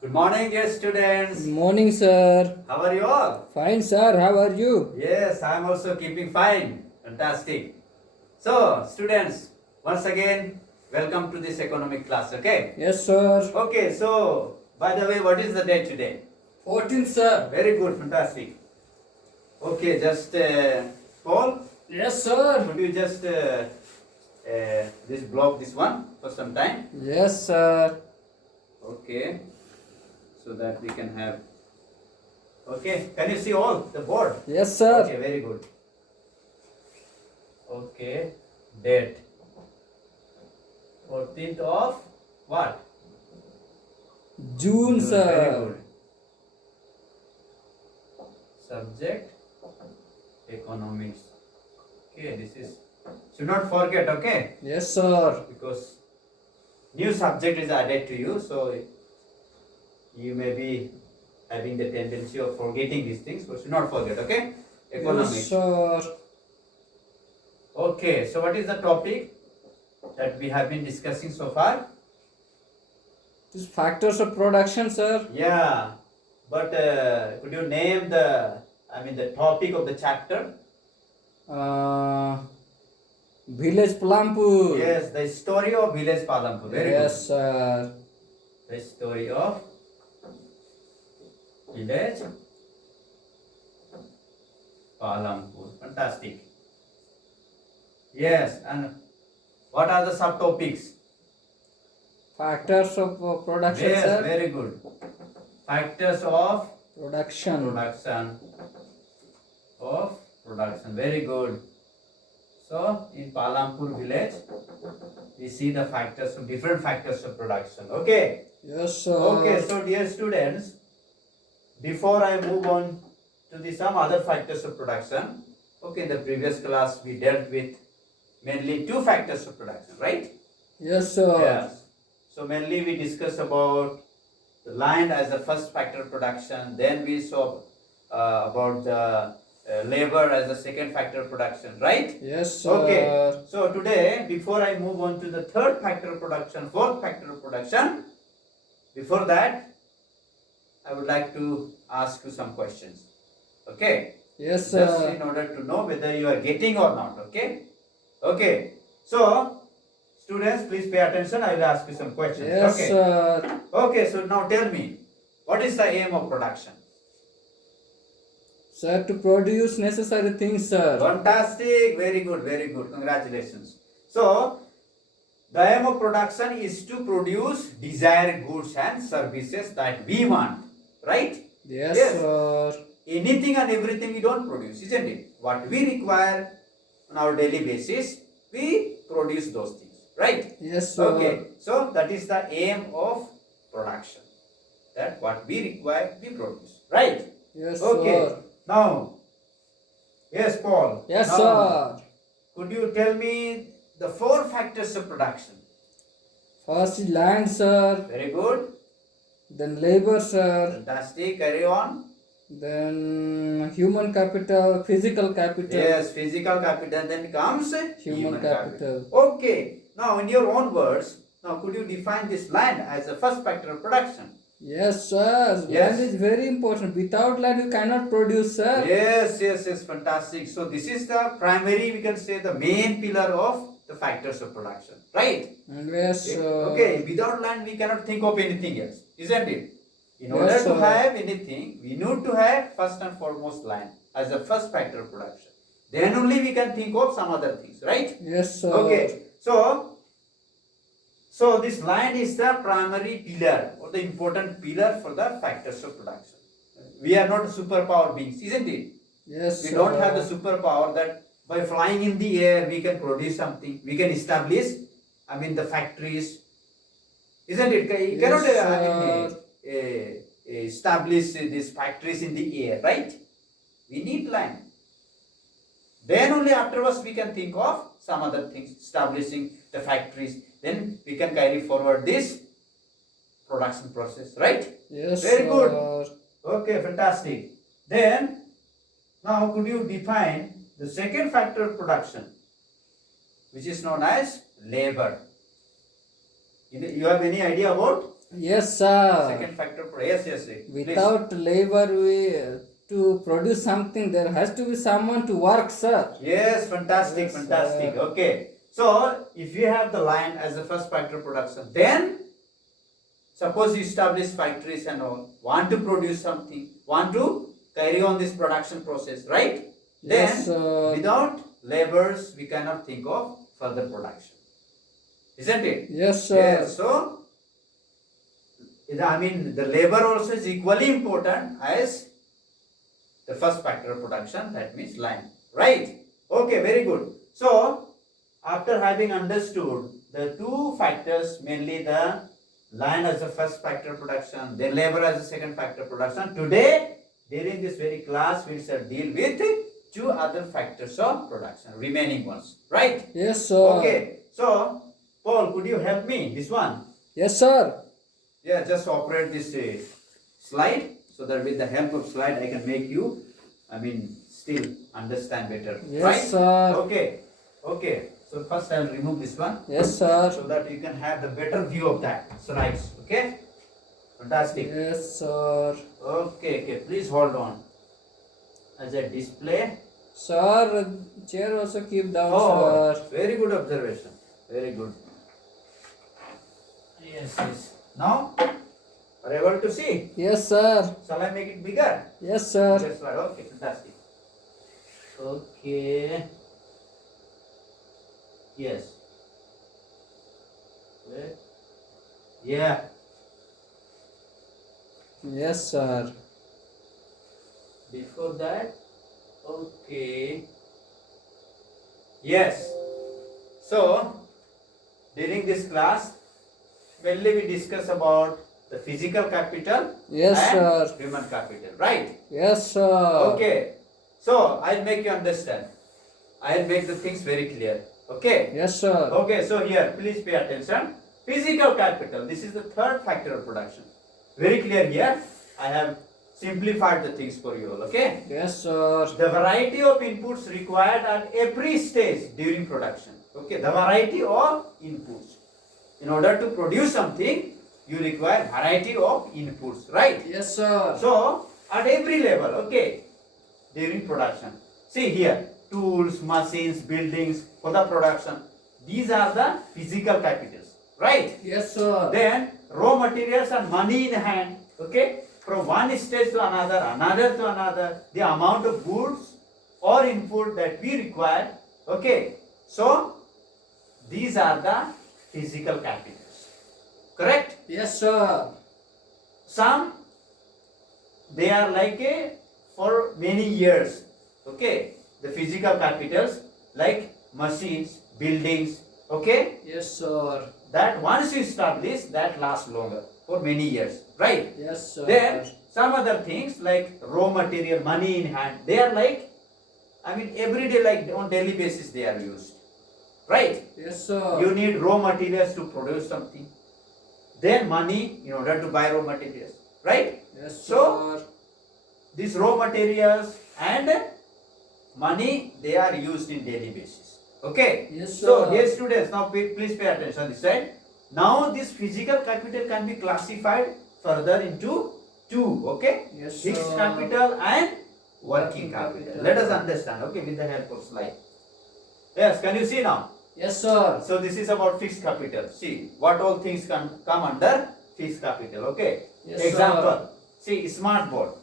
Good morning, dear students. Good morning, sir. How are you all? Fine, sir. How are you? Yes, I am also keeping fine. Fantastic. So, students, once again, welcome to this economic class. Okay. Yes, sir. Okay. So, by the way, what is the date today? 14, sir. Very good. Fantastic. Okay. Just Paul, Yes, sir. could you just just block this one for some time? Yes, sir. Okay. So that we can have. Okay. Can you see all the board? Yes, sir. Okay, very good. Okay, date 14th of what? June, June, very sir. good. Subject economics. Okay, this is should not forget. Okay, Yes, sir. because new subject is added to you, so you may be having the tendency of forgetting these things. So should not forget. Okay, economics. Yes, sir. Okay, so what is the topic that we have been discussing so far? These factors of production, sir. Yeah, but could you name the topic of the chapter? Village Palampur. Yes, the story of village Palampur. Very Yes, sir. good. The story of village Palampur. Fantastic. Yes, and what are the subtopics? Factors of production, Yes, sir. very good. Factors of Production. production. Very good. So in Palampur village, we see the different factors of production. Okay. Yes, sir. Okay. So dear students, before I move on to some other factors of production, okay, in the previous class we dealt with mainly two factors of production, right? Yes, sir. Yes. So mainly we discussed about the land as the first factor of production. Then we saw about the labor as the second factor of production, right? Yes, sir. Okay. So today, before I move on to the third factor of production, fourth factor of production, before that, I would like to ask you some questions. Okay. Yes, Just sir. in order to know whether you are getting or not. Okay. Okay. So, students, please pay attention. I will ask you some questions. Yes, Okay. sir. Okay, so now tell me, what is the aim of production? Sir, to produce necessary things, sir. Fantastic, very good, very good. Congratulations. So, the aim of production is to produce desired goods and services that we want, right? Yes, Yes. sir. Anything and everything we don't produce, isn't it? What we require on our daily basis, we produce those things, right? Yes, sir. Okay, so that is the aim of production. That what we require, we produce, right? Yes, Okay, sir. now, yes, Paul. Yes, Now, sir. could you tell me the four factors of production? First is land, sir. Very good, Then labor, sir. fantastic. Carry on. Then human capital, physical capital. Yes, physical capital. Then comes Human capital. Okay. Now, in your own words, now could you define this land as the first factor of production? Yes, sir. Yes. Land is very important. Without land, you cannot produce, sir. Yes, yes, yes, fantastic. So this is the primary, we can say the main pillar of the factors of production, right? And yes, sir. Okay, without land we cannot think of anything else, isn't it? In Yes, order to sir. have anything, we need to have first and foremost land as the first factor of production. Then only we can think of some other things, right? Yes, sir. Okay, so this land is the primary pillar or the important pillar for the factors of production. We are not superpower beings, isn't it? Yes, We sir. don't have the superpower that by flying in the air we can produce something. We can establish, the factories, isn't it? You Yes, cannot sir. establish these factories in the air, right? We need land. Then only afterwards we can think of some other things, establishing the factories. Then we can carry forward this production process, right? Yes, Very sir. good. Okay, fantastic. Then, now could you define the second factor of production, which is known as labor? You have any idea about Yes, sir. Second factor, yes, please. Without labor, to produce something, there has to be someone to work, sir. Yes, fantastic, Yes, fantastic. sir. Okay. So, if you have the land as the first factor production, then suppose you establish factories and all, want to produce something, want to carry on this production process, right? Yes, Then, sir. without laborers, we cannot think of further production. Isn't it? Yes, sir. Yes. So, I mean, the labor also is equally important as the first factor of production, that means land, right? Okay, very good. So, after having understood the two factors, mainly the land as the first factor of production, then labor as the second factor of production, today, during this very class, we shall deal with two other factors of production, remaining ones, right? Yes, sir. Okay, so, Paul, could you help me, this one? Yes, sir. Yeah, just operate this slide, so that with the help of slide I can make you, still understand better. Yes, right? sir. Okay, okay. So first I will remove this one, Yes, sir. so that you can have the better view of that slides. Okay, fantastic. Yes, sir. Okay. Please hold on. As a display. Sir, chair also keep down, Oh, sir. very good observation. Very good. Yes. Now, are you able to see? Yes, sir. Shall I make it bigger? Yes, sir. Just like, okay, fantastic. Okay. Yes. Wait. Yeah. Yes, sir. Before that, okay. Yes. So, during this class, mainly we discuss about the physical capital Yes, and sir. human capital, right? Yes, sir. Okay. So, I'll make you understand. I'll make the things very clear. Okay? Yes, sir. Okay, so here, please pay attention. Physical capital, this is the third factor of production. Very clear here. I have simplified the things for you all, okay? Yes, sir. The variety of inputs required at every stage during production. Okay, the variety of inputs. In order to produce something, you require variety of inputs, right? Yes, sir. So, at every level, okay, during production. See here, tools, machines, buildings for the production. These are the physical capitals, right? Yes, sir. Then, raw materials and money in hand, okay? From one stage to another, another to another, the amount of goods or input that we require, okay? So, these are the physical capitals, correct? Yes, sir. Some, they are like for many years, okay? The physical capitals like machines, buildings, okay? Yes, sir. That once you establish, that lasts longer for many years, right? Yes, sir. Then some other things like raw material, money in hand, they are like, every day, like on daily basis they are used, right? Yes, sir. You need raw materials to produce something, then money in order to buy raw materials, right? Yes, So, sir. These raw materials and money, they are used in daily basis, okay? Yes, So, sir. dear students, now please pay attention this side. Now this physical capital can be classified further into two, okay? Yes, Fixed sir. capital and working Working capital. capital. Let us understand, okay, with the help of slide. Yes, can you see now? Yes, sir. So this is about fixed capital. See, what all things can come under fixed capital, okay? Yes, Example, see, smart board.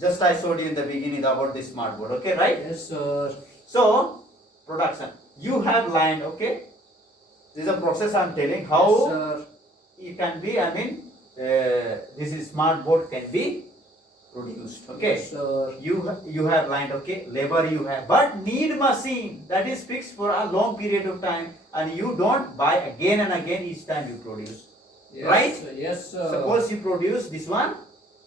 Just I showed you in the beginning about the smart board, okay, right? Yes, sir. So, production. You have land, okay? This is a process I am telling Yes, how sir. it can be, this is smart board can be produced, okay? Yes, sir. You have land, okay? Labor you have, but need machine that is fixed for a long period of time, and you don't buy again and again each time you produce. Yes, Right? sir. Yes, sir. Suppose you produce this one,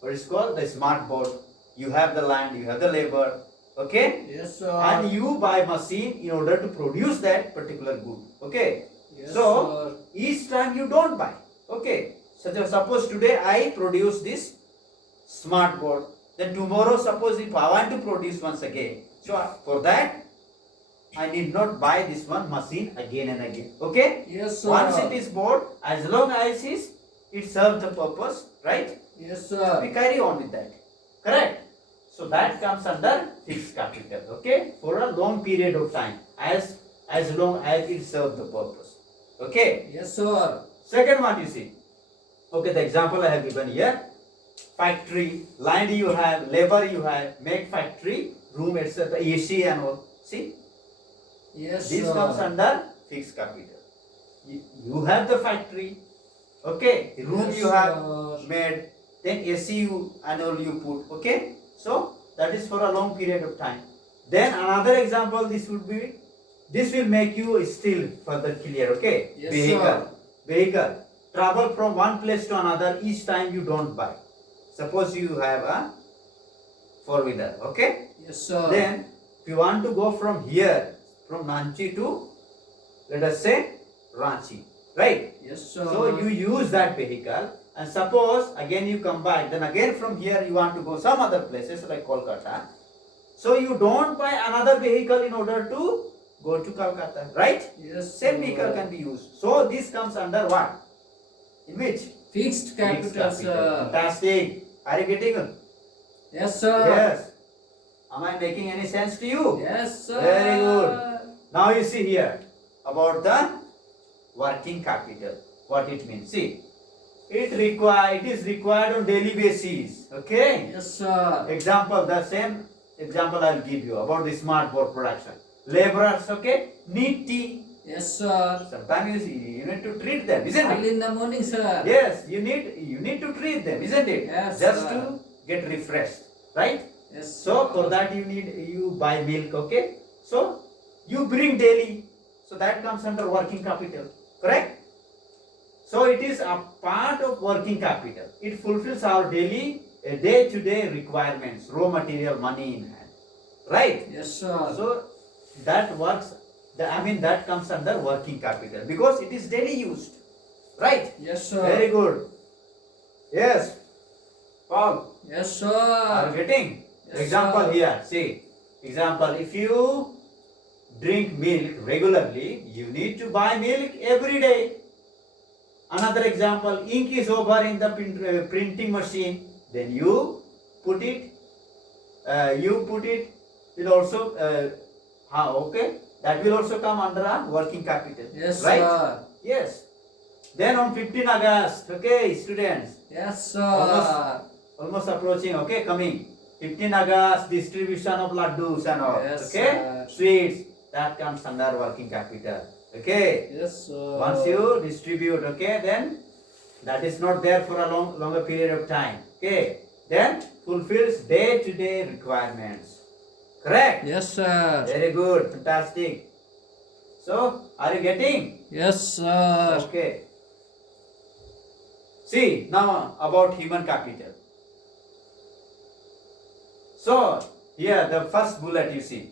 what is called the smart board. You have the land, you have the labor, okay? Yes, sir. And you buy machine in order to produce that particular good, okay? Yes, So, sir. each time you don't buy, okay? So, suppose today I produce this smart board, then tomorrow suppose if I want to produce once again, so for that I need not buy this one machine again and again, okay? Yes, sir. Once it is bought, as long as it serves the purpose, right? Yes, We sir. carry on with that. Correct? So that comes under fixed capital, okay? For a long period of time, as long as it serves the purpose. Okay? Yes, sir. Second one you see. Okay, the example I have given here. Factory, land you have, labor you have, make factory, room, etc., AC and all. See? Yes, This sir. comes under fixed capital. You have the factory, okay? Room Yes, you have sir. made, then AC you and all you put, okay? So that is for a long period of time. Then another example, this will make you still further clear, okay? Yes, Vehicle. Travel from one place to another each time you don't buy. Suppose you have a four-wheeler, okay? Yes, sir. Then if you want to go from here, from Ranchi to, let us say, Ranchi, right? Yes, sir. So you use that vehicle, and suppose again you come back, then again from here you want to go some other places like Kolkata. So you don't buy another vehicle in order to go to Kolkata, right? Yes, Same sir. vehicle can be used. So this comes under what? In which? Fixed capital, Fixed capital. sir. Fantastic. Are you getting it? Yes, sir. Yes. Am I making any sense to you? Yes, sir. Very good. Now you see here about the working capital. What it means. See, it is required on daily basis. Okay. Yes, sir. Example, the same example I will give you about the smart board production. Laborers, okay, need tea. Yes, sir. Sometimes you need to treat them, isn't Early it? in the morning, sir. Yes, you need to treat them, isn't it? Yes, Just sir. to get refreshed, right? Yes. So sir. for that you buy milk, okay? So you bring daily, so that comes under working capital, correct? So it is a part of working capital. It fulfills our daily, day-to-day requirements, raw material, money in hand, right? Yes, sir. So that works. That comes under working capital because it is daily used, right? Yes, sir. Very good. Yes, Paul. Yes, Are you sir. getting? Yes, Example sir. here. See, example. If you drink milk regularly, you need to buy milk every day. Another example. Ink is over in the printing machine. Then you put it. Will also. Okay. That will also come under a working capital. Yes, right? sir. Yes. Then on 15 August, okay, students. Yes, sir. Almost approaching, okay, coming. 15 August, distribution of laddus and all, Yes, okay? sir. Sweets, that comes under working capital, okay? Yes, sir. Once you distribute, okay, then that is not there for a longer period of time, okay? Then fulfills day-to-day requirements, correct? Yes, sir. Very good, fantastic. So, are you getting? Yes, sir. Okay. See, now about human capital. So, here the first bullet you see.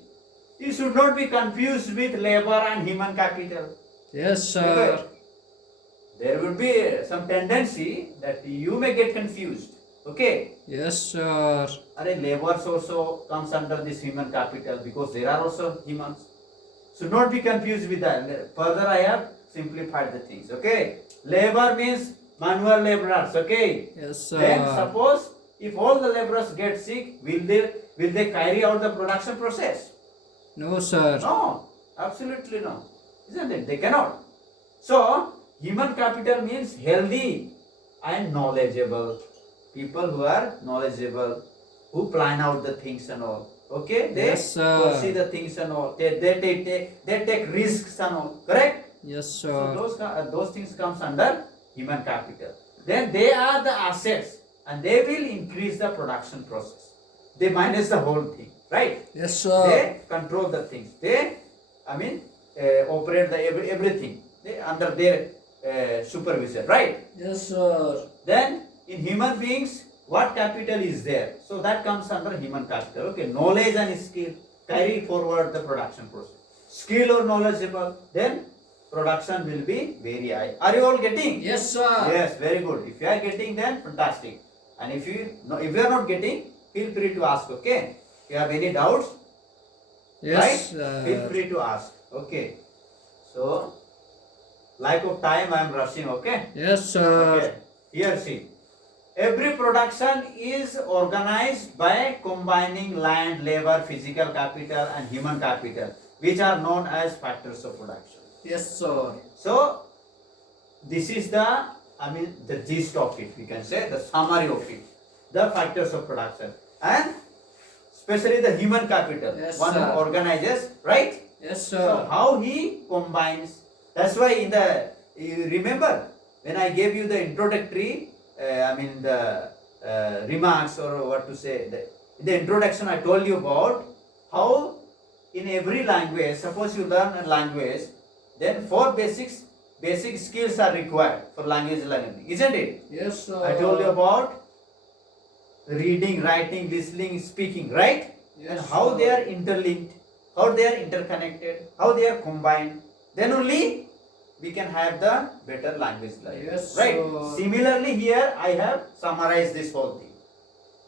You should not be confused with labor and human capital. Yes, sir. Okay. There will be some tendency that you may get confused. Okay. Yes, sir. Labors also comes under this human capital because there are also humans. Should not be confused with that. Further I have simplified the things. Okay. Labor means manual laborers. Okay. Yes, sir. Then suppose if all the laborers get sick, will they carry out the production process? No, sir. No, absolutely no. Isn't it? They cannot. So human capital means healthy and knowledgeable people who are knowledgeable, who plan out the things and all. Okay, they Yes, sir. foresee the things and all. They take risks and all. Correct. Yes, So sir. those things comes under human capital. Then they are the assets and they will increase the production process. They manage the whole thing, right? Yes, sir. They control the things. They, operate the everything. They under their supervision, right? Yes, sir. Then in human beings, what capital is there? So that comes under human capital. Okay, knowledge and skill carry forward the production process. Skill or knowledgeable, then production will be very high. Are you all getting? Yes, sir. Yes, very good. If you are getting, then fantastic. And if you are not getting, feel free to ask. Okay. If you have any doubts, Yes, right? sir. Feel free to ask. Okay. So, lack of time, I am rushing. Okay. Yes, sir. Okay. Here see. Every production is organized by combining land, labor, physical capital and human capital, which are known as factors of production. Yes, sir. So, this is the gist of it, we can say, the summary of it, the factors of production, and especially the human capital, Yes, one sir. who organizes, right? Yes, So, sir. how he combines, that's why you remember, when I gave you the introductory, the remarks, or what to say, in the introduction I told you about how in every language, suppose you learn a language, then four basic skills are required for language learning, isn't it? Yes, sir. I told you about reading, writing, listening, speaking, right? Yes, And how sir. they are interlinked, how they are interconnected, how they are combined, then only we can have the better language learning. Yes, right? sir. Similarly, here I have summarized this whole thing.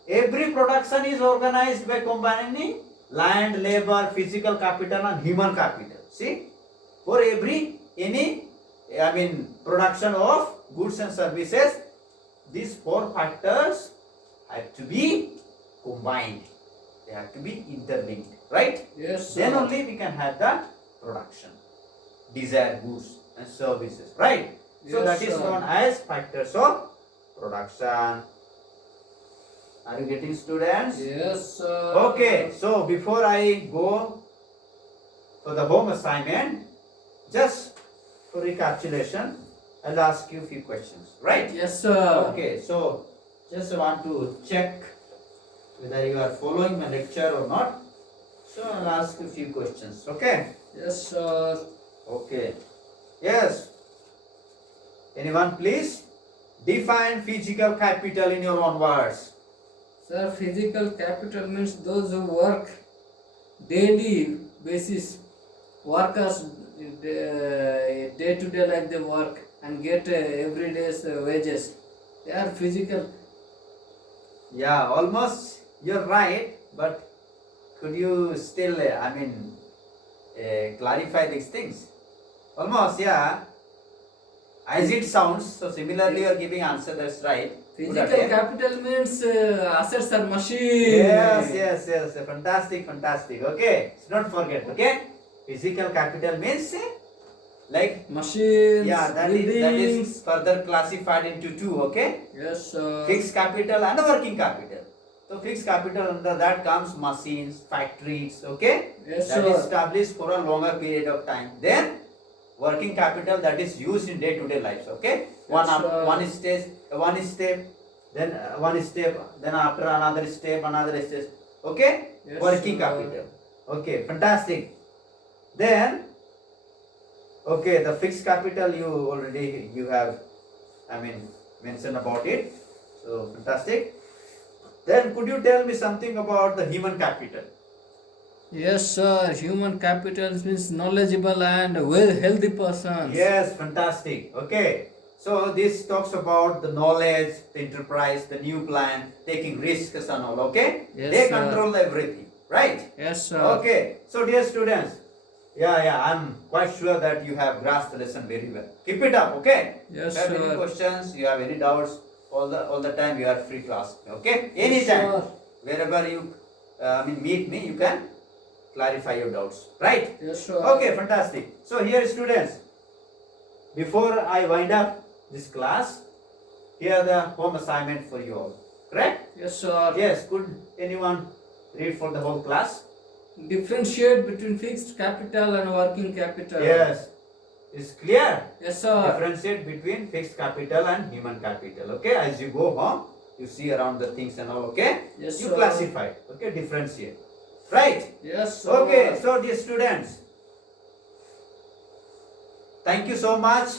Every production is organized by combining land, labor, physical capital and human capital. See, for production of goods and services, these four factors have to be combined. They have to be interlinked, right? Yes, sir. Then only we can have the production, desired goods and services, right? So Yes, that is sir. known as factors of production. Are you getting, students? Yes, sir. Okay, so before I go for the home assignment, just for recapitulation, I'll ask you a few questions, right? Yes, sir. Okay, so just want to check whether you are following my lecture or not. So I'll ask you a few questions, okay? Yes, sir. Okay. Yes. Anyone please? Define physical capital in your own words. Sir, physical capital means those who work daily basis, workers day to day life they work and get every day's wages. They are physical. Yeah, almost you're right, but could you still, clarify these things? Almost, yeah. As it sounds, so similarly you are giving answer, that's right. Good Physical attempt. capital means assets are machine. Yes. Fantastic. Okay, don't forget. Okay, physical capital means like, Machines, yeah, that buildings. is further classified into two. Okay, Yes, sir. fixed capital and working capital. So fixed capital, under that comes machines, factories. Okay, Yes, that is sir. established for a longer period of time. Then working capital, that is used in day-to-day lives. Okay, Yes, sir. one step, then one step, then after another step, another step. Okay, Yes, working sir. capital. Okay, fantastic. Then, okay, the fixed capital you have mentioned about it. So fantastic. Then could you tell me something about the human capital? Yes, sir. Human capital means knowledgeable and well healthy persons. Yes, fantastic. Okay. So this talks about the knowledge, the enterprise, the new plan, taking risks and all. Okay. Yes, They sir. control everything, right? Yes, sir. Okay. So dear students, I'm quite sure that you have grasped the lesson very well. Keep it up. Okay. Yes, If you have any sir. questions, you have any doubts, all the time you are free to ask me. Okay. Yes, Anytime, sir. wherever you meet me, you can clarify your doubts. Right. Yes, sir. Okay, fantastic. So here, students, before I wind up this class, here the home assignment for you all. Correct? Yes, sir. Yes. Could anyone read for the whole class? Differentiate between fixed capital and working capital. Yes. It's clear. Yes, sir. Differentiate between fixed capital and human capital. Okay. As you go home, you see around the things and all. Okay. Yes, You sir. classify. Okay. Differentiate. Right. Yes, sir. Okay. So, dear students, thank you so much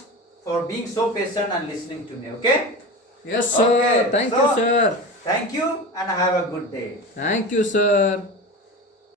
for being so patient and listening to me. Okay. Yes, sir. Okay, Thank so- you, sir. Thank you and have a good day. Thank you, sir.